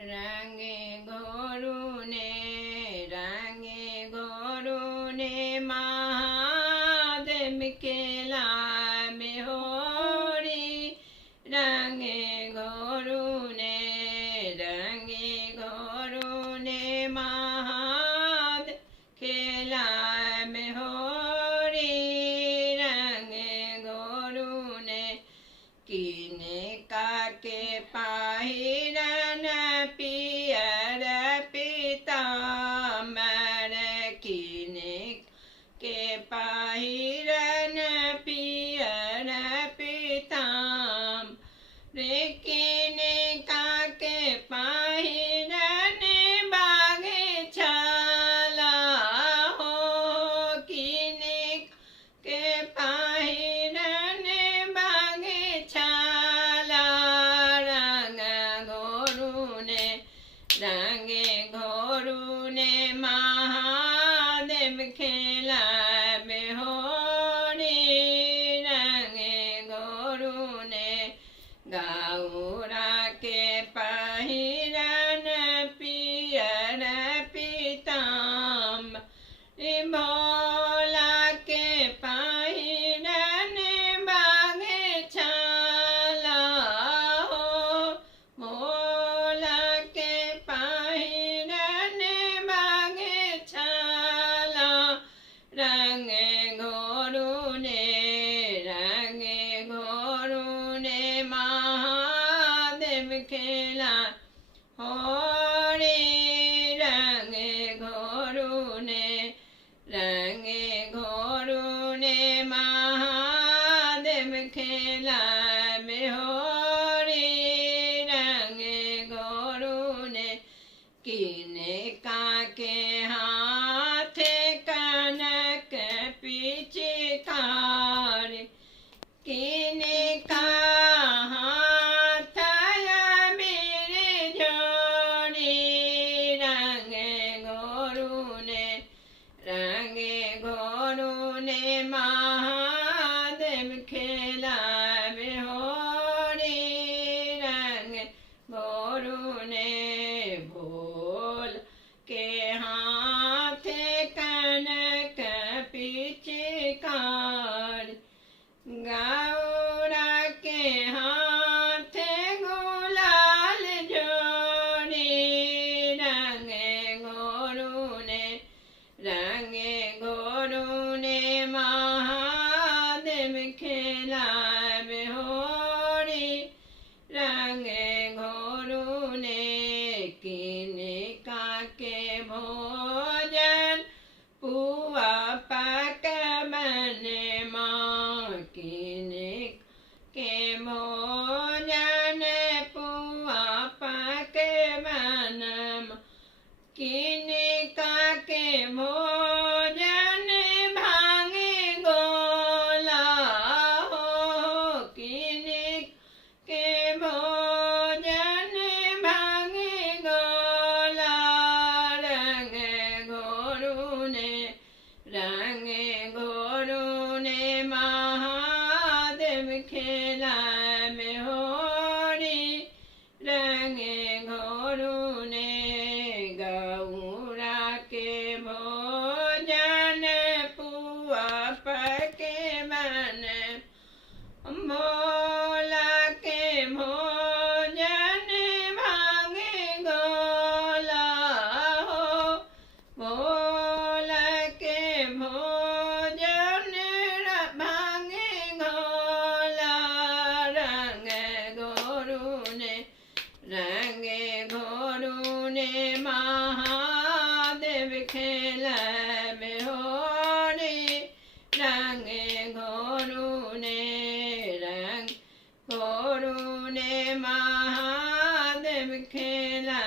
रंगे घोरुने महादेव खेला में होरी रंगे घोरुने महादेव खेला में होरी रंगे घोरुने किने काके पाहिरन पियर पीताम्बर किने के पाहिरन पियर पीताम्बर किने काके पाहिरन बागे छाला हो किने के पाहिरन बागे छाला रंगे घोरुने महादेव खेला में होरी रंगे घोरुने गौरा के पहिरन पियर पीताम्बर भोला के पहिरन बागे छाला हो भोला के पहिरन बागे छाला रंगे घोरुने महादेव खेला होरी रंगे घोरुने महादेव खेला में होरी रंगे घोरुने किने काके हाथे कनक पिचकार किने का हाथ मेरे जोड़ी रंगे घोरुने महादेव खेला में होरी रंगे घोरुने भोल के हाथे कनक पिचकार गौरा के हाथे गुलाल जोड़ी रंगे घोरुने महादेव खेला में होरी रंगे घोरुने किने काके भोजन पुआ पक बने माँ किने के भोजन पुआ पक बन किने काके भोजन भांगे गोला हो किने के भोजन भांगे गोला रंगे घोरुने महादेव खेला में होरी रंगे घोरुने गौरा के भोजन पुआ पके बन भोला के भोजन भांगे गोला हो भोला के भोजन भांगे गोला रंगे घोरुने महादेव खेला में होरी रंगे घोरुने महादेव खेला